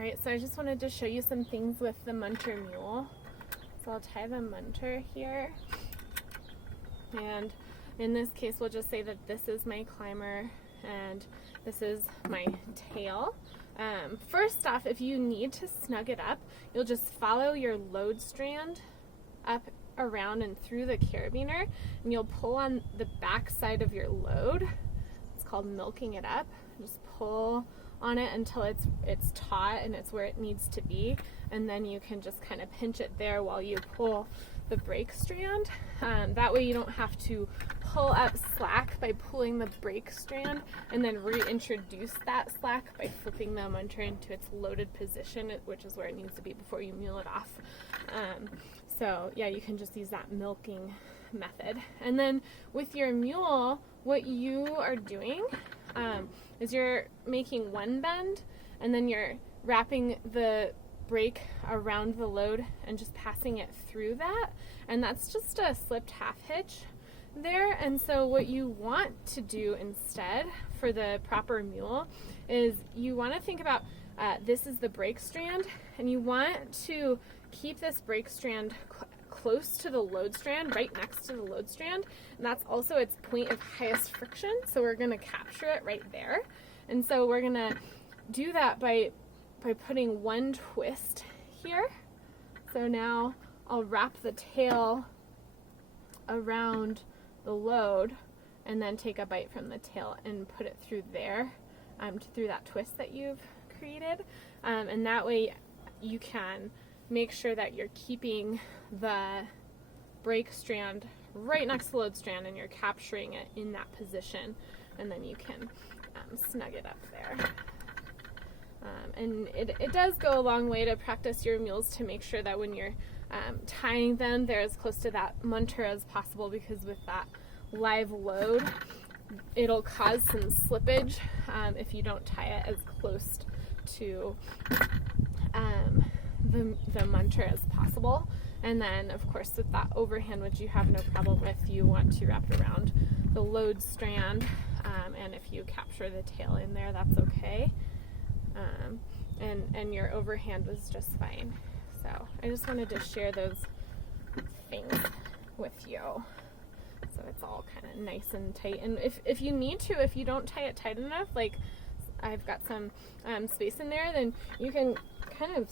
Alright, so I just wanted to show you some things with the Munter mule. So I'll tie the Munter here. And in this case, we'll just say that this is my climber and this is my tail. First off, if you need to snug it up, you'll just follow your load strand up, around, and through the carabiner, and you'll pull on the back side of your load. It's called milking it up. Just pull on it until it's taut and it's where it needs to be, and then you can just kind of pinch it there while you pull the brake strand. That way you don't have to pull up slack by pulling the brake strand and then reintroduce that slack by flipping the Munter into its loaded position, which is where it needs to be before you mule it off. So yeah, you can just use that milking method. And then with your mule, what you are doing is you're making one bend, and then you're wrapping the brake around the load and just passing it through that, and that's just a slipped half hitch there. And so what you want to do instead for the proper mule is you want to think about this is the brake strand, and you want to keep this brake strand close to the load strand, right next to the load strand, and that's also its point of highest friction, so we're going to capture it right there. And so we're going to do that by putting one twist here. So now I'll wrap the tail around the load and then take a bite from the tail and put it through there, through that twist that you've created, and that way you can make sure that you're keeping the brake strand right next to the load strand and you're capturing it in that position, and then you can snug it up there. And it does go a long way to practice your mules to make sure that when you're tying them, they're as close to that Munter as possible, because with that live load, it'll cause some slippage if you don't tie it as close to the Munter as possible. And then, of course, with that overhand, which you have no problem with, you want to wrap it around the load strand, and if you capture the tail in there, that's okay. And your overhand was just fine. So I just wanted to share those things with you, so it's all kind of nice and tight. And if you need to, if you don't tie it tight enough, like I've got some space in there, then you can kind of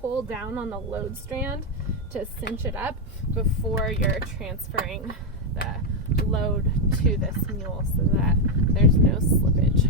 pull down on the load strand to cinch it up before you're transferring the load to this mule so that there's no slippage.